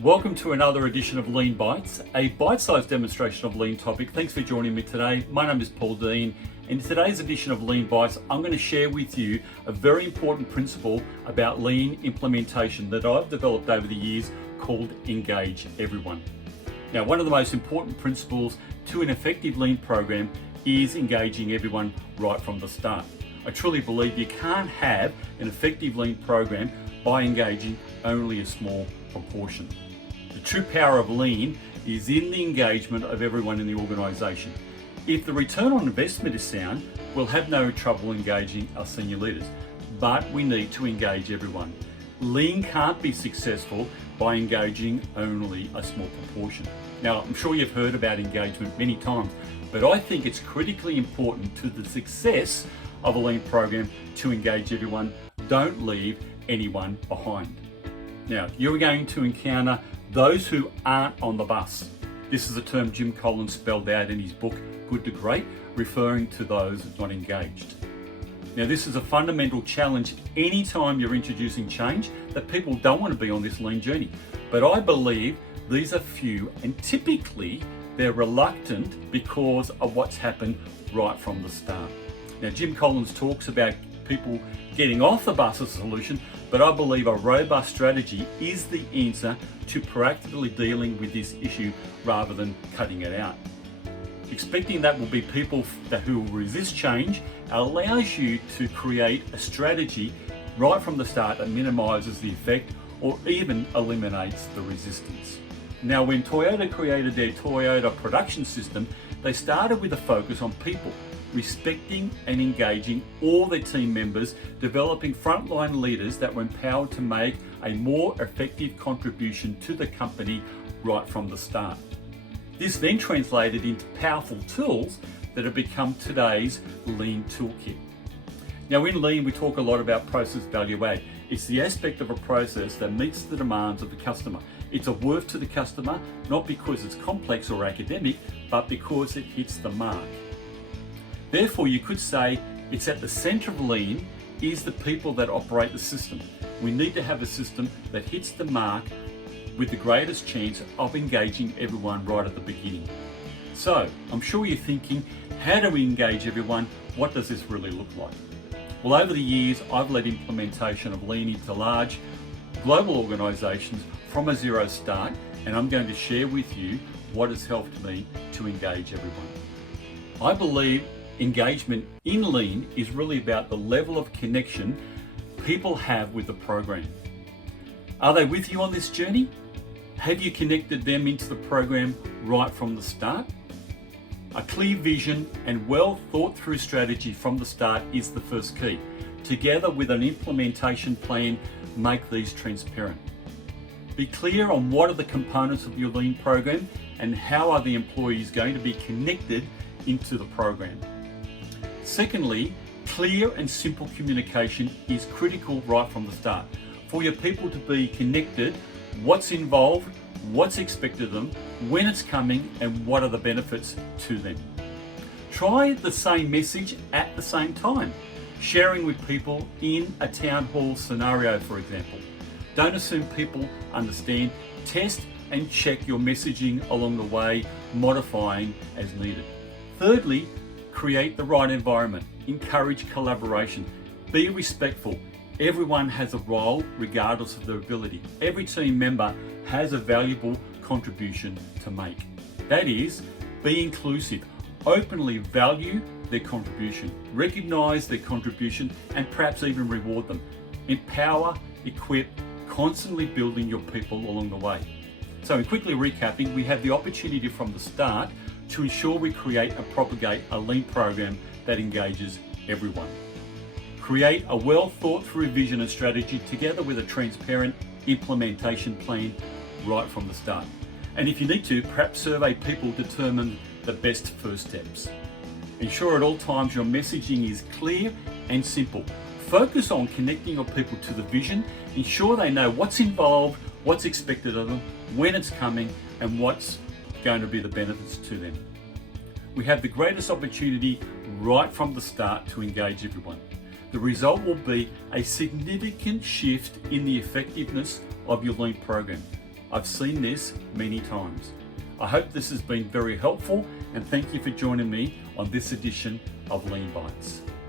Welcome to another edition of Lean Bites, a bite-sized demonstration of lean topic. Thanks for joining me today. My name is Paul Dean, and in today's edition of Lean Bites, I'm going to share with you a very important principle about lean implementation that I've developed over the years called Engage Everyone. Now, one of the most important principles to an effective lean program is engaging everyone right from the start. I truly believe you can't have an effective lean program by engaging only a small proportion. The true power of lean is in the engagement of everyone in the organisation. If the return on investment is sound, we'll have no trouble engaging our senior leaders, but we need to engage everyone. Lean can't be successful by engaging only a small proportion. Now, I'm sure you've heard about engagement many times, but I think it's critically important to the success of a lean program to engage everyone. Don't leave anyone behind. Now, you're going to encounter those who aren't on the bus. This is a term Jim Collins spelled out in his book, Good to Great, referring to those not engaged. Now, this is a fundamental challenge anytime you're introducing change, that people don't want to be on this lean journey. But I believe these are few, and typically they're reluctant because of what's happened right from the start. Now, Jim Collins talks about people getting off the bus as a solution, but I believe a robust strategy is the answer to proactively dealing with this issue rather than cutting it out. Expecting that will be people who will resist change allows you to create a strategy right from the start that minimises the effect or even eliminates the resistance. Now, when Toyota created their Toyota production system, they started with a focus on people, respecting and engaging all their team members, developing frontline leaders that were empowered to make a more effective contribution to the company right from the start. This then translated into powerful tools that have become today's lean toolkit. Now, in lean, we talk a lot about process value add. It's the aspect of a process that meets the demands of the customer. It's a worth to the customer, not because it's complex or academic, but because it hits the mark. Therefore, you could say it's at the center of lean is the people that operate the system. We need to have a system that hits the mark with the greatest chance of engaging everyone right at the beginning. So, I'm sure you're thinking, how do we engage everyone? What does this really look like? Well, over the years, I've led implementation of lean into large global organizations from a zero start, and I'm going to share with you what has helped me to engage everyone. I believe engagement in lean is really about the level of connection people have with the program. Are they with you on this journey? Have you connected them into the program right from the start? A clear vision and well thought through strategy from the start is the first key. Together with an implementation plan, make these transparent. Be clear on what are the components of your lean program and how are the employees going to be connected into the program. Secondly, clear and simple communication is critical right from the start. For your people to be connected, what's involved, what's expected of them, when it's coming, and what are the benefits to them. Try the same message at the same time, sharing with people in a town hall scenario, for example. Don't assume people understand. Test and check your messaging along the way, modifying as needed. Thirdly, create the right environment. Encourage collaboration. Be respectful. Everyone has a role regardless of their ability. Every team member has a valuable contribution to make. That is, be inclusive. Openly value their contribution. Recognize their contribution and perhaps even reward them. Empower, equip, constantly building your people along the way. So in quickly recapping, we have the opportunity from the start to ensure we create and propagate a lean program that engages everyone. Create a well thought through vision and strategy together with a transparent implementation plan right from the start. And if you need to, perhaps survey people to determine the best first steps. Ensure at all times your messaging is clear and simple. Focus on connecting your people to the vision. Ensure they know what's involved, what's expected of them, when it's coming, and what's going to be the benefits to them. We have the greatest opportunity right from the start to engage everyone. The result will be a significant shift in the effectiveness of your lean program. I've seen this many times. I hope this has been very helpful, and thank you for joining me on this edition of Lean Bites.